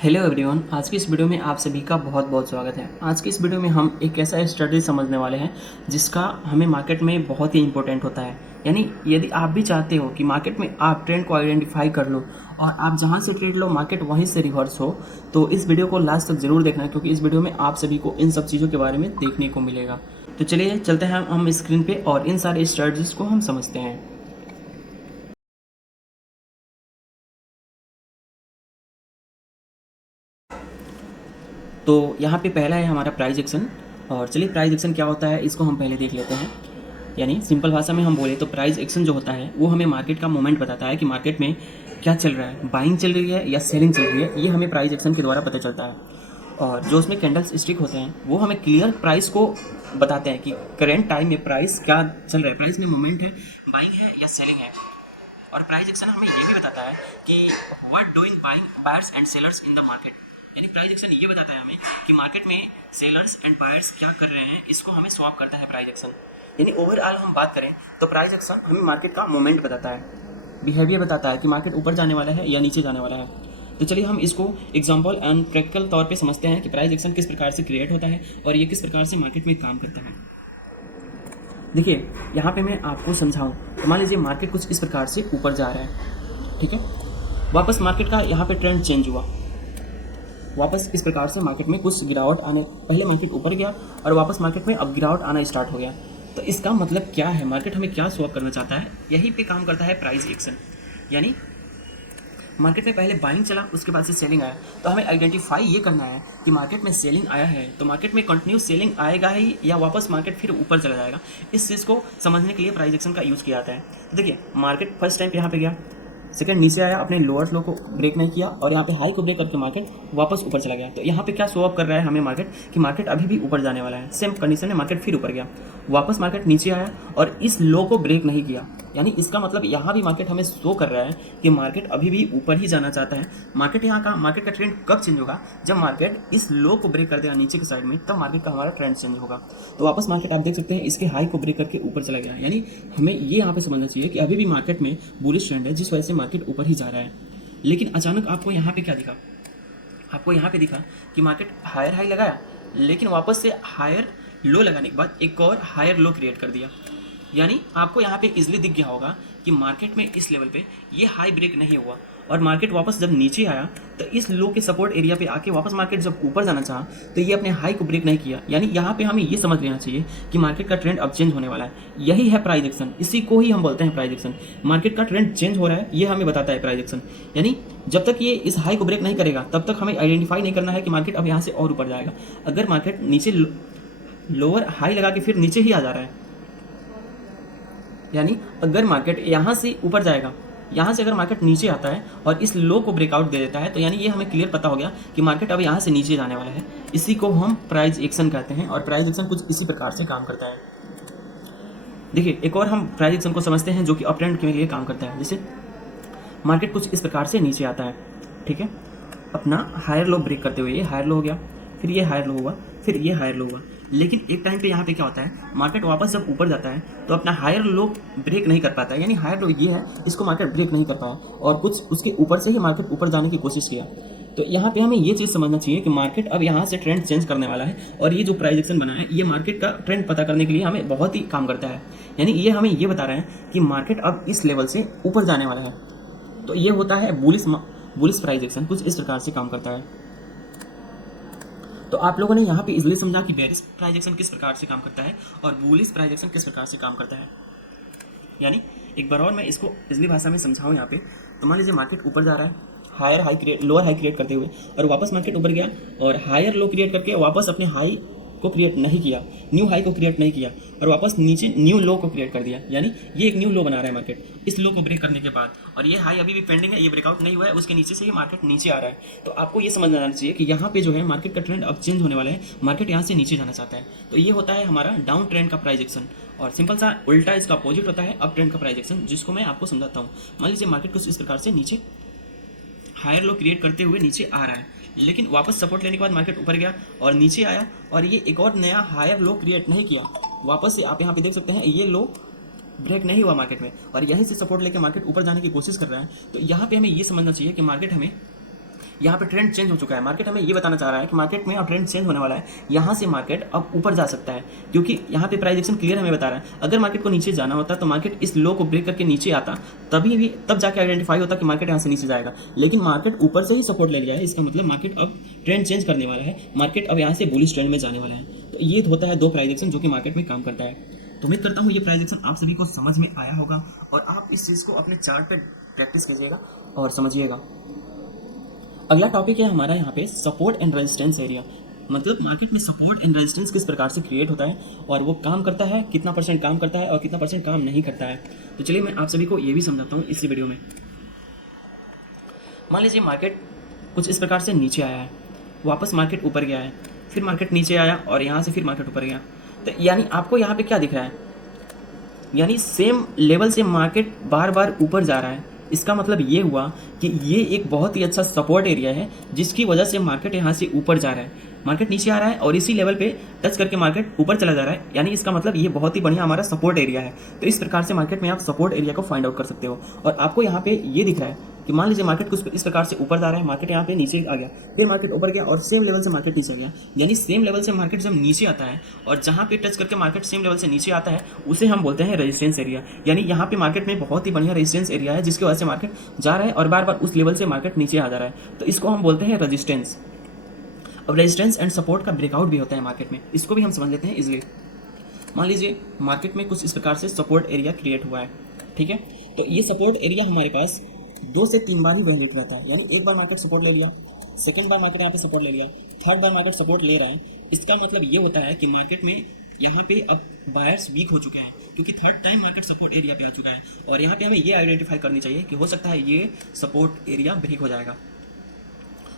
Hello everyone, आज की इस वीडियो में आप सभी का बहुत बहुत स्वागत है। आज की इस वीडियो में हम एक ऐसा स्ट्रेटजी समझने वाले हैं जिसका हमें मार्केट में बहुत ही इंपॉर्टेंट होता है। यानी यदि आप भी चाहते हो कि मार्केट में आप ट्रेंड को आइडेंटिफाई कर लो और आप जहां से ट्रेड लो मार्केट वहीं से रिवर्स हो, तो इस वीडियो को लास्ट तक जरूर देखना, क्योंकि इस वीडियो में आप सभी को इन सब चीज़ों के बारे में देखने को मिलेगा। तो चलिए चलते हैं हम स्क्रीन पर और इन सारे स्ट्रेटजीज को हम समझते हैं। तो यहाँ पे पहला है हमारा प्राइस एक्शन। और चलिए प्राइस एक्शन क्या होता है इसको हम पहले देख लेते हैं। यानी सिंपल भाषा में हम बोले तो प्राइस एक्शन जो होता है वो हमें मार्केट का मोमेंट बताता है कि मार्केट में क्या चल रहा है, बाइंग चल रही है या सेलिंग चल रही है। ये हमें प्राइस एक्शन के द्वारा पता चलता है। और जो उसमें कैंडल्स स्टिक होते हैं वो हमें क्लियर प्राइस को बताते हैं कि करेंट टाइम में प्राइस क्या चल रहा है, प्राइस में मोमेंट है, बाइंग है या सेलिंग है। और प्राइस एक्शन हमें ये भी बताता है कि what doing buying buyers and sellers in the market. यानी प्राइस एक्शन ये बताता है हमें कि मार्केट में सेलर्स एंड बायर्स क्या कर रहे हैं, इसको हमें स्वैप करता है प्राइस एक्शन। यानी ओवरऑल हम बात करें तो प्राइस एक्शन हमें मार्केट का मोमेंट बताता है, बिहेवियर बताता है कि मार्केट ऊपर जाने वाला है या नीचे जाने वाला है। तो चलिए हम इसको एग्जांपल एंड प्रैक्टिकल तौर पे समझते हैं कि प्राइस एक्शन किस प्रकार से क्रिएट होता है और ये किस प्रकार से मार्केट में काम करता है। देखिए यहाँ पे मैं आपको समझाऊं तो मान लीजिए मार्केट कुछ इस प्रकार से ऊपर जा रहा है, ठीक है। वापस मार्केट का यहाँ पे ट्रेंड चेंज हुआ, वापस इस प्रकार से मार्केट में कुछ गिरावट आने, पहले मार्केट ऊपर गया और वापस मार्केट में अब गिरावट आना स्टार्ट हो गया। तो इसका मतलब क्या है, मार्केट हमें क्या स्वैप करना चाहता है, यही पे काम करता है प्राइस एक्शन। यानी मार्केट में पहले बाइंग चला, उसके बाद से सेलिंग आया, तो हमें आइडेंटिफाई ये करना है कि मार्केट में सेलिंग आया है तो मार्केट में कंटिन्यू सेलिंग आएगा ही या वापस मार्केट फिर ऊपर चला जाएगा। इस चीज़ को समझने के लिए प्राइस एक्शन का यूज़ किया जाता है। तो देखिए मार्केट फर्स्ट टाइम यहाँ पे गया, सेकंड नीचे आया, अपने लोअर लो को ब्रेक नहीं किया और यहाँ पे हाई को ब्रेक करके मार्केट वापस ऊपर चला गया। तो यहाँ पे क्या शो अप कर रहा है हमें मार्केट कि मार्केट अभी भी ऊपर जाने वाला है। सेम कंडीशन में मार्केट फिर ऊपर गया, वापस मार्केट नीचे आया और इस लो को ब्रेक नहीं किया। यानी इसका मतलब यहाँ भी मार्केट हमें शो कर रहा है कि मार्केट अभी भी ऊपर ही जाना चाहता है। मार्केट यहाँ का मार्केट का ट्रेंड कब चेंज होगा, जब मार्केट इस लो को ब्रेक कर देगा नीचे की साइड में, तब मार्केट का हमारा ट्रेंड चेंज होगा। तो वापस मार्केट आप देख सकते हैं इसके हाई को ब्रेक करके ऊपर चला गया। यानी हमें ये यहाँ पे समझना चाहिए कि अभी भी मार्केट में बुलिश ट्रेंड है, जिस वजह से मार्केट ऊपर ही जा रहा है। लेकिन अचानक आपको यहाँ पे क्या दिखा, आपको यहाँ पे दिखा कि मार्केट हायर हाई लगाया, लेकिन वापस से हायर लो लगाने के बाद एक और हायर लो क्रिएट कर दिया। यानी आपको यहाँ पे इजीली दिख गया होगा कि मार्केट में इस लेवल पे ये हाई ब्रेक नहीं हुआ और मार्केट वापस जब नीचे आया तो इस लो के सपोर्ट एरिया पे आके वापस मार्केट जब ऊपर जाना चाहा तो ये अपने हाई को ब्रेक नहीं किया। यानी यहाँ पे हमें ये समझ लेना चाहिए कि मार्केट का ट्रेंड अब चेंज होने वाला है। यही है प्राइस एक्शन, इसी को ही हम बोलते हैं प्राइस एक्शन। मार्केट का ट्रेंड चेंज हो रहा है ये हमें बताता है प्राइस एक्शन। यानी जब तक ये इस हाई को ब्रेक नहीं करेगा तब तक हमें आइडेंटिफाई नहीं करना है कि मार्केट अब यहाँ से और ऊपर जाएगा। अगर मार्केट नीचे लोअर हाई लगा के फिर नीचे ही आ जा रहा है, यानी अगर मार्केट यहाँ से ऊपर जाएगा, यहाँ से अगर मार्केट नीचे आता है और इस लो को ब्रेकआउट दे देता है, तो यानी ये हमें क्लियर पता हो गया कि मार्केट अब यहाँ से नीचे जाने वाला है। इसी को हम प्राइस एक्शन कहते हैं और प्राइस एक्शन कुछ इसी प्रकार से काम करता है। देखिए एक और हम प्राइस एक्शन को समझते हैं जो कि अप ट्रेंड के लिए काम करता है। जैसे मार्केट कुछ इस प्रकार से नीचे आता है, ठीक है, अपना हायर लो ब्रेक करते हुए, ये हायर लो हो गया, फिर ये हायर लो हुआ, फिर ये हायर लो हुआ। लेकिन एक टाइम पे यहाँ पे क्या होता है, मार्केट वापस जब ऊपर जाता है तो अपना हायर लो ब्रेक नहीं कर पाता है। यानी हायर लो ये है, इसको मार्केट ब्रेक नहीं कर पाया और कुछ उसके ऊपर से ही मार्केट ऊपर जाने की कोशिश किया। तो यहाँ पे हमें ये चीज़ समझना चाहिए कि मार्केट अब यहाँ से ट्रेंड चेंज करने वाला है और ये जो प्राइस एक्शन बना है ये मार्केट का ट्रेंड पता करने के लिए हमें बहुत ही काम करता है। यानी ये हमें ये बता रहे हैं कि मार्केट अब इस लेवल से ऊपर जाने वाला है। तो ये होता है बुलिश प्राइस एक्शन, कुछ इस प्रकार से काम करता है। तो आप लोगों ने यहाँ पे इजीली समझा कि बेरिश प्राइस एक्शन किस प्रकार से काम करता है और बुलिश प्राइस एक्शन किस प्रकार से काम करता है। यानी एक बार और मैं इसको इजीली भाषा में समझाऊँ यहाँ पे, तो मान लीजिए मार्केट ऊपर जा रहा है higher high create, lower high create करते हुए, और वापस मार्केट ऊपर गया और हायर लो क्रिएट करके वापस अपने हाई को क्रिएट नहीं किया, न्यू हाई को क्रिएट नहीं किया और वापस नीचे न्यू लो को क्रिएट कर दिया। यानी ये एक न्यू लो बना रहा है मार्केट इस लो को ब्रेक करने के बाद, और ये हाई अभी भी पेंडिंग है, ये ब्रेकआउट नहीं हुआ है, उसके नीचे से ही मार्केट नीचे आ रहा है। तो आपको ये समझ आना चाहिए कि यहाँ पे जो है मार्केट का ट्रेंड अब चेंज होने वाला है, मार्केट यहाँ से नीचे जाना चाहता है। तो ये होता है हमारा डाउन ट्रेंड का प्राइस एक्शन और सिंपल सा उल्टा इसका अपोजिट होता है अप ट्रेंड का प्राइस एक्शन, जिसको मैं आपको समझाता हूँ। मान लीजिए मार्केट कुछ इस प्रकार से नीचे हायर लो क्रिएट करते हुए नीचे आ रहा है, लेकिन वापस सपोर्ट लेने के बाद मार्केट ऊपर गया और नीचे आया और ये एक और नया हायर लो क्रिएट नहीं किया। वापस से आप यहाँ पे देख सकते हैं ये लो ब्रेक नहीं हुआ मार्केट में और यहीं से सपोर्ट लेके मार्केट ऊपर जाने की कोशिश कर रहा है। तो यहाँ पे हमें ये समझना चाहिए कि मार्केट हमें यहाँ पे ट्रेंड चेंज हो चुका है। मार्केट हमें ये बताना चाह रहा है कि मार्केट में अब ट्रेंड चेंज होने वाला है, यहाँ से मार्केट अब ऊपर जा सकता है, क्योंकि यहाँ पे प्राइस एक्शन क्लियर हमें बता रहा है। अगर मार्केट को नीचे जाना होता तो मार्केट इस लो को ब्रेक करके नीचे आता, तब जाके आइडेंटिफाई होता कि मार्केट यहाँ से नीचे जाएगा। लेकिन मार्केट ऊपर से ही सपोर्ट ले लिया है, इसका मतलब मार्केट अब ट्रेंड चेंज करने वाला है, मार्केट अब यहाँ से बुलिश ट्रेंड में जाने वाला है। तो ये होता है 2 प्राइस एक्शन जो कि मार्केट में काम करता है। तो उम्मीद करता हूँ ये प्राइस एक्शन आप सभी को समझ में आया होगा और आप इस चीज़ को अपने चार्ट पे प्रैक्टिस कीजिएगा और समझिएगा। अगला टॉपिक है हमारा यहाँ पे सपोर्ट एंड रेजिस्टेंस एरिया। मतलब मार्केट में सपोर्ट एंड रेजिस्टेंस किस प्रकार से क्रिएट होता है और वो काम करता है, कितना % काम करता है और कितना % काम नहीं करता है। तो चलिए मैं आप सभी को ये भी समझाता हूँ इसी वीडियो में। मान लीजिए मार्केट कुछ इस प्रकार से नीचे आया है, वापस मार्केट ऊपर गया है, फिर मार्केट नीचे आया और यहाँ से फिर मार्केट ऊपर गया। तो यानी आपको यहाँ पे क्या दिख रहा है, यानी सेम लेवल से मार्केट बार बार ऊपर जा रहा है। इसका मतलब ये हुआ कि ये एक बहुत ही अच्छा सपोर्ट एरिया है, जिसकी वजह से मार्केट यहाँ से ऊपर जा रहा है। मार्केट नीचे आ रहा है और इसी लेवल पे टच करके मार्केट ऊपर चला जा रहा है, यानी इसका मतलब ये बहुत ही बढ़िया हमारा सपोर्ट एरिया है। तो इस प्रकार से मार्केट में आप सपोर्ट एरिया को फाइंड आउट कर सकते हो। और आपको यहाँ पे ये दिख रहा है कि मान लीजिए मार्केट कुछ इस प्रकार से ऊपर जा रहा है, मार्केट यहाँ पे नीचे आ गया, फिर मार्केट ऊपर गया और सेम लेवल से मार्केट नीचे आ गया। यानी सेम लेवल से मार्केट जब नीचे आता है और जहाँ पे टच करके मार्केट सेम लेवल से नीचे आता है, उसे हम बोलते हैं रेजिस्टेंस एरिया। यानी यहाँ पे मार्केट में बहुत ही बढ़िया रेजिस्टेंस एरिया है, जिसकी वजह से मार्केट जा रहा है और बार बार उस लेवल से मार्केट नीचे आ जा रहा है। तो इसको हम बोलते हैं रेजिस्टेंस। अब रेजिस्टेंस एंड सपोर्ट का ब्रेकआउट भी होता है मार्केट में, इसको भी हम समझ लेते हैं इजीली। मान लीजिए मार्केट में कुछ इस प्रकार से सपोर्ट एरिया क्रिएट हुआ है, ठीक है। तो ये सपोर्ट एरिया हमारे पास 2 से 3 बार ही वैलिड रहता है। यानी एक बार मार्केट सपोर्ट ले लिया, सेकंड बार मार्केट यहाँ पे सपोर्ट ले लिया, थर्ड बार मार्केट सपोर्ट ले रहा है। इसका मतलब ये होता है कि मार्केट में यहाँ पे अब बायर्स वीक हो चुके हैं, क्योंकि third time market support area पे आ चुका है। और यहाँ पे हमें ये आइडेंटिफाई करनी चाहिए कि हो सकता है ये सपोर्ट एरिया ब्रेक हो जाएगा,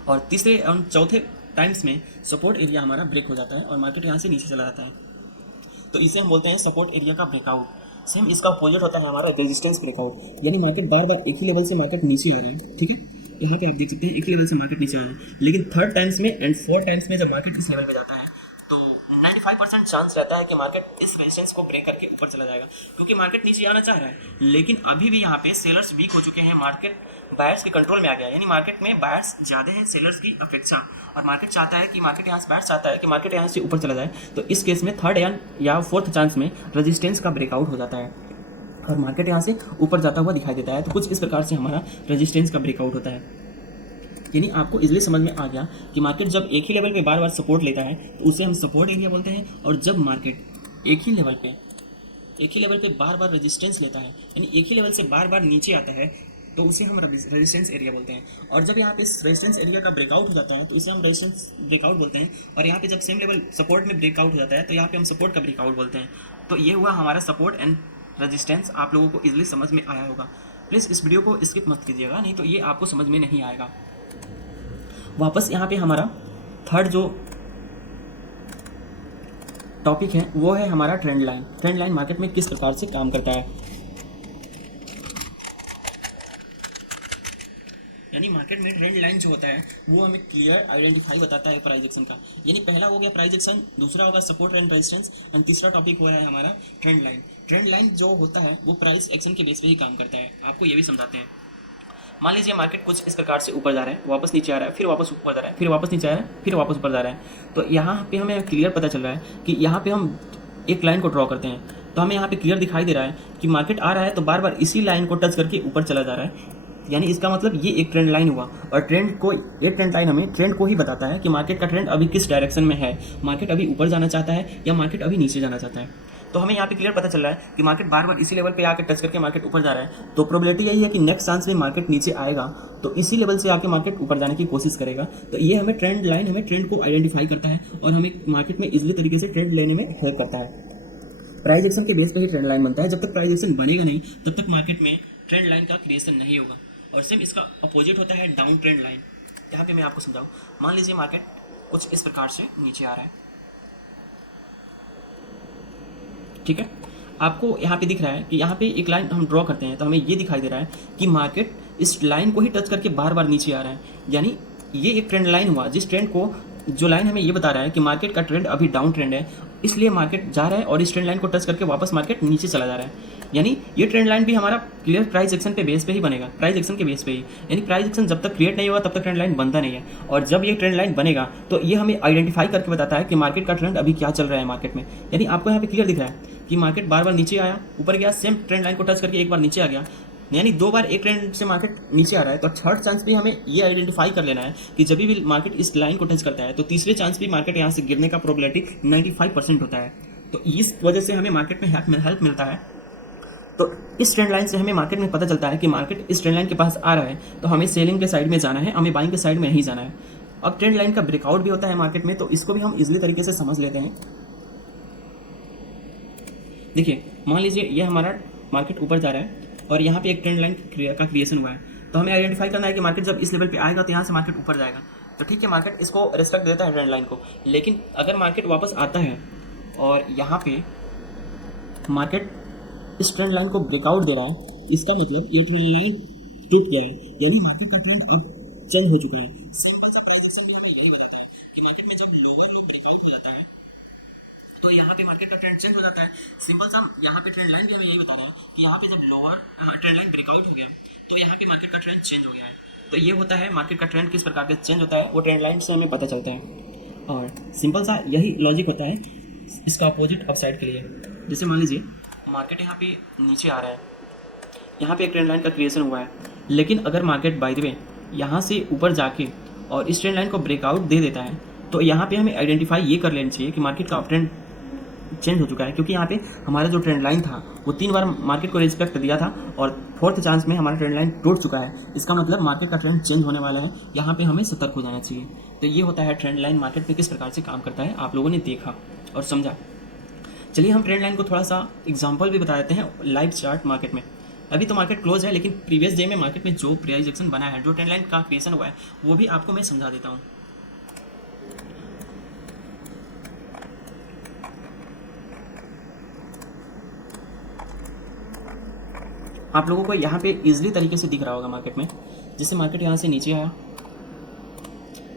और तीसरे और चौथे टाइम्स में सपोर्ट एरिया हमारा ब्रेक हो जाता है और मार्केट यहाँ से नीचे चला जाता है। तो इसे हम बोलते हैं सपोर्ट एरिया का ब्रेकआउट। सेम इसका अपोजिट होता है हमारा रेजिस्टेंस ब्रेकआउट। यानी मार्केट बार बार एक ही लेवल से मार्केट नीचे आ रहा है, ठीक है। यहाँ पे आप देख सकते हैं एक ही लेवल से मार्केट नीचे आ रहा है, लेकिन थर्ड टाइम्स में एंड फोर्थ टाइम्स में जब मार्केट इस लेवल पे जाता है तो 95% चांस रहता है कि मार्केट इस रेजिस्टेंस को ब्रेक करके ऊपर चला जाएगा, क्योंकि मार्केट नीचे आना चाह रहा है। लेकिन अभी भी यहाँ पे सेलर्स वीक हो चुके हैं, मार्केट बायर्स के कंट्रोल में आ गया। यानी मार्केट में बायर्स ज़्यादा है सेलर्स की अपेक्षा, और मार्केट चाहता है कि मार्केट यहाँ से बायर्स चाहता है कि मार्केट यहाँ से ऊपर चला जाए। तो इस केस में थर्ड या फोर्थ चांस में रेजिस्टेंस का ब्रेकआउट हो जाता है और मार्केट यहाँ से ऊपर जाता हुआ दिखाई देता है। तो कुछ इस प्रकार से हमारा रेजिस्टेंस का ब्रेकआउट होता है। यानी आपको इजीली समझ में आ गया कि मार्केट जब एक ही लेवल पे बार बार सपोर्ट लेता है तो उसे हम सपोर्ट एरिया बोलते हैं, और जब मार्केट एक ही लेवल पे बार बार रेजिस्टेंस लेता है, यानी एक ही लेवल से बार बार नीचे आता है, तो उसे हम रेजिस्टेंस एरिया बोलते हैं। और जब यहाँ पे रेजिस्टेंस एरिया का ब्रेकआउट हो जाता है तो इसे हम रेजिस्टेंस ब्रेकआउट बोलते हैं। और यहाँ पे जब सेम लेवल सपोर्ट में ब्रेकआउट हो जाता है तो यहाँ पे हम सपोर्ट का ब्रेकआउट बोलते हैं। तो ये हुआ हमारा सपोर्ट एंड रेजिस्टेंस। आप लोगों को इजीली समझ में आया होगा। प्लीज़ इस वीडियो को स्किप मत कीजिएगा, नहीं तो ये आपको समझ में नहीं आएगा। वापस यहाँ पे हमारा थर्ड जो टॉपिक है वो है हमारा trend line. Trend line market में किस प्रकार से काम करता है, यानी मार्केट में ट्रेंड लाइन जो होता है वो हमें क्लियर आइडेंटिफाई बताता है प्राइस एक्शन का। यानी पहला हो गया प्राइस एक्शन, दूसरा होगा सपोर्ट एंड रेजिस्टेंस, एंड तीसरा टॉपिक हो रहा है हमारा ट्रेंड लाइन। ट्रेंड लाइन जो होता है वो प्राइस एक्शन के बेस पे ही काम करता है। आपको ये भी समझाते हैं। मान लीजिए मार्केट कुछ इस प्रकार से ऊपर जा रहा है, वापस नीचे आ रहा है, फिर वापस ऊपर जा रहा है, फिर वापस नीचे आ रहा है, फिर वापस ऊपर जा रहा है। तो यहाँ पे हमें क्लियर पता चल रहा है कि यहाँ पे हम एक लाइन को ड्रॉ करते हैं तो हमें यहाँ पे क्लियर दिखाई दे रहा है कि मार्केट आ रहा है तो बार बार इसी लाइन को टच करके ऊपर चला जा रहा है। यानी इसका मतलब ये एक ट्रेंड लाइन हुआ, और ये ट्रेंड लाइन हमें ट्रेंड को ही बताता है कि मार्केट का ट्रेंड अभी किस डायरेक्शन में है। मार्केट अभी ऊपर जाना चाहता है या मार्केट अभी नीचे जाना चाहता है। तो हमें यहाँ पे क्लियर पता चल रहा है कि मार्केट बार बार इसी लेवल पे आके टच करके मार्केट ऊपर जा रहा है। तो प्रोबेबिलिटी यही है कि नेक्स्ट चांस में मार्केट नीचे आएगा तो इसी लेवल से आके मार्केट ऊपर जाने की कोशिश करेगा। तो ये हमें ट्रेंड लाइन हमें ट्रेंड को आइडेंटिफाई करता है और हमें मार्केट में इजीली तरीके से ट्रेंड लेने में हेल्प करता है। प्राइस एक्शन के बेस पे ही ट्रेंड लाइन बनता है। जब तक प्राइस एक्शन बनेगा नहीं तब तक मार्केट में ट्रेंड लाइन का क्रिएशन नहीं होगा। और सेम इसका अपोजिट होता है डाउन ट्रेंड लाइन। यहाँ पे मैं आपको समझाऊँ, मान लीजिए मार्केट कुछ इस प्रकार से नीचे आ रहा है, ठीक है। आपको यहाँ पे दिख रहा है कि यहाँ पे एक लाइन हम ड्रॉ करते हैं तो हमें ये दिखाई दे रहा है कि मार्केट इस लाइन को ही टच करके बार बार नीचे आ रहा है। यानी ये एक ट्रेंड लाइन हुआ जिस ट्रेंड को जो लाइन हमें ये बता रहा है कि मार्केट का ट्रेंड अभी डाउन ट्रेंड है, इसलिए मार्केट जा रहा है और इस ट्रेंड लाइन को टच करके वापस मार्केट नीचे चला जा रहा है। यानी ये ट्रेंड लाइन भी हमारा क्लियर प्राइस एक्शन पे बेस पे ही बनेगा, प्राइस एक्शन के बेस पे ही। यानी प्राइस एक्शन जब तक क्रिएट नहीं होगा तब तक ट्रेंड लाइन बनता नहीं है, और जब ये ट्रेंड लाइन बनेगा तो ये हमें आइडेंटिफाई करके बताता है कि मार्केट का ट्रेंड अभी क्या चल रहा है मार्केट में। यानी आपको यहाँ पे क्लियर दिख रहा है कि मार्केट बार बार नीचे आया, ऊपर गया, सेम ट्रेंड लाइन को टच करके एक बार नीचे आ गया, यानी 2 बार एक ट्रेंड से मार्केट नीचे आ रहा है। तो थर्ड चांस भी हमें ये आइडेंटिफाई कर लेना है कि जब भी मार्केट इस लाइन को टच करता है तो तीसरे चांस भी मार्केट यहाँ से गिरने का प्रोबेबिलिटी 95% होता है। तो इस वजह से हमें मार्केट में हेल्प मिलता है। तो इस ट्रेंड लाइन से हमें मार्केट में पता चलता है कि मार्केट इस ट्रेंड लाइन के पास आ रहा है, तो हमें सेलिंग के साइड में जाना है, हमें बाइंग के साइड में नहीं जाना है। अब ट्रेंड लाइन का ब्रेकआउट भी होता है मार्केट में, तो इसको भी हम इजीली तरीके से समझ लेते हैं। देखिए, मान लीजिए ये हमारा मार्केट ऊपर जा रहा है और यहाँ पे एक ट्रेंड लाइन का क्रिएशन हुआ है, तो हमें आइडेंटिफाई करना है कि मार्केट जब इस लेवल पे आएगा तो यहाँ से मार्केट ऊपर जाएगा। तो ठीक है, मार्केट इसको रिस्पेक्ट देता है ट्रेंड लाइन को। लेकिन अगर मार्केट वापस आता है और यहाँ पे मार्केट इस ट्रेंड लाइन को ब्रेकआउट दे रहा है, इसका मतलब ये ट्रेंड लाइन टूट गया है, यानी मार्केट का ट्रेंड अब चेंज हो चुका है। सिंपल सा प्राइस एक्शन भी हमें यही बताता है कि मार्केट में जब लोअर लो ब्रेकआउट हो जाता है तो यहाँ पे मार्केट का ट्रेंड चेंज हो जाता है। सिंपल सा यहाँ पे ट्रेंड लाइन भी हमें यही बता रहा है कि यहाँ पे जब लोअर ट्रेंड लाइन ब्रेकआउट हो गया तो यहाँ पे मार्केट का ट्रेंड चेंज हो गया है। तो ये होता है मार्केट का ट्रेंड किस प्रकार से चेंज होता है, वो ट्रेंड लाइन से हमें पता चलता है। और सिंपल सा यही लॉजिक होता है इसका अपोजिट अपसाइड के लिए। जैसे मान लीजिए मार्केट यहाँ पे नीचे आ रहा है, यहाँ पे एक ट्रेंड लाइन का क्रिएशन हुआ है, लेकिन अगर मार्केट बाय द वे यहाँ से ऊपर जाके और इस ट्रेंड लाइन को ब्रेकआउट दे देता है तो यहाँ पे हमें आइडेंटिफाई ये कर लेना चाहिए कि मार्केट का अप ट्रेंड चेंज हो चुका है, क्योंकि यहाँ पे हमारा जो ट्रेंड लाइन था वो 3 बार मार्केट को रिस्पेक्ट दिया था और फोर्थ चांस में हमारा ट्रेंड लाइन टूट चुका है। इसका मतलब मार्केट का ट्रेंड चेंज होने वाला है, यहाँ पे हमें सतर्क हो जाना चाहिए। तो ये होता है ट्रेंड लाइन मार्केट में किस प्रकार से काम करता है, आप लोगों ने देखा और समझा। चलिए हम ट्रेंड लाइन को थोड़ा सा एग्जाम्पल भी बता देते हैं लाइव चार्ट मार्केट में। अभी तो मार्केट क्लोज है, लेकिन प्रीवियस डे में मार्केट में जो प्राइस एक्शन बना है, जो ट्रेंड लाइन का क्रिएशन हुआ है, वो भी आपको मैं समझा देता हूँ। आप लोगों को यहाँ पे इजीली तरीके से दिख रहा होगा मार्केट में। जैसे मार्केट यहाँ से नीचे आया,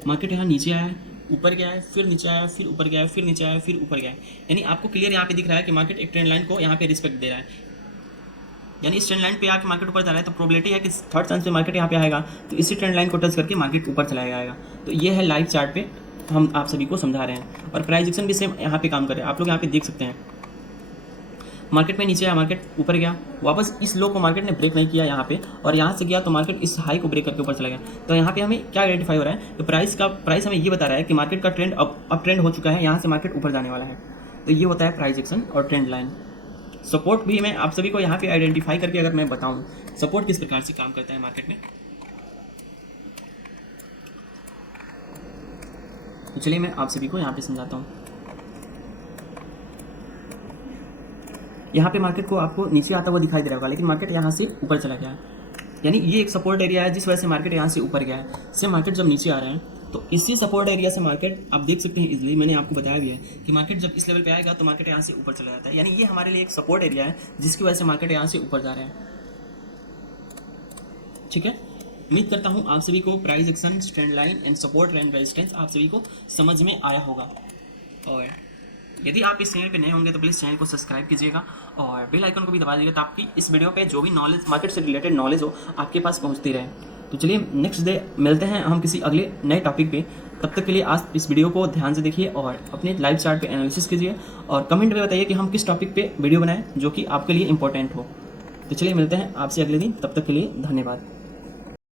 मार्केट यहाँ नीचे आया है, ऊपर गया है, फिर नीचे आया, फिर ऊपर गया है, फिर नीचे आया, फिर ऊपर गया है। यानी आपको क्लियर यहाँ पे दिख रहा है कि मार्केट एक ट्रेंड लाइन को यहाँ पे रिस्पेक्ट दे रहा है। यानी इस ट्रेंड लाइन पे आके मार्केट ऊपर जा रहा है, तो प्रोबेबिलिटी है कि थर्ड चांस पे मार्केट यहाँ पे आएगा तो इसी ट्रेंड लाइन को टच करके मार्केट ऊपर चला जाएगा। तो ये है लाइव चार्ट पे हम आप सभी को समझा रहे हैं। और प्राइस एक्शन भी सेम यहाँ पे काम कर रहे हैं। आप लोग यहाँ पे देख सकते हैं मार्केट में नीचे आया, मार्केट ऊपर गया, वापस इस लो को मार्केट ने ब्रेक नहीं किया यहाँ पे, और यहाँ से गया तो मार्केट इस हाई को ब्रेक करके ऊपर चला गया। तो यहाँ पे हमें क्या आइडेंटिफाई हो रहा है, तो प्राइस हमें ये बता रहा है कि मार्केट का ट्रेंड अब ट्रेंड हो चुका है, यहाँ से मार्केट ऊपर जाने वाला है। तो ये होता है प्राइस एक्शन और ट्रेंड लाइन। सपोर्ट भी मैं आप सभी को यहाँ पे आइडेंटिफाई करके अगर मैं बताऊँ सपोर्ट किस प्रकार से काम करता है मार्केट में, तो चलिए मैं आप सभी को यहाँ पे समझाता हूँ। यहाँ पे मार्केट को आपको नीचे आता हुआ दिखाई दे रहा होगा, लेकिन मार्केट यहाँ से ऊपर चला गया है, यानी ये एक सपोर्ट एरिया है जिस वजह से मार्केट यहाँ से ऊपर गया है। सेम मार्केट जब नीचे आ रहा है तो इसी सपोर्ट एरिया से मार्केट आप देख सकते हैं इजीली, मैंने आपको बताया भी है कि मार्केट जब इस लेवल पे आएगा तो मार्केट यहाँ से ऊपर चला जाता है। यानी ये हमारे लिए एक सपोर्ट एरिया है जिसकी वजह से मार्केट यहाँ से ऊपर जा रहा है। ठीक है, उम्मीद करता हूँ आप सभी को price action, trend line and support and resistance आप सभी को समझ में आया होगा। और यदि आप इस चैनल पे नए होंगे तो प्लीज़ चैनल को सब्सक्राइब कीजिएगा और बेल आइकन को भी दबा दीजिएगा ताकि इस वीडियो पे जो भी नॉलेज मार्केट से रिलेटेड नॉलेज हो आपके पास पहुंचती रहे। तो चलिए नेक्स्ट डे मिलते हैं हम किसी अगले नए टॉपिक पे। तब तक के लिए आज इस वीडियो को ध्यान से देखिए और अपने लाइव चार्ट पे एनालिसिस कीजिए और कमेंट में बताइए कि हम किस टॉपिक पे वीडियो बनाएं जो कि आपके लिए इंपॉर्टेंट हो। तो चलिए मिलते हैं आपसे अगले दिन, तब तक के लिए धन्यवाद।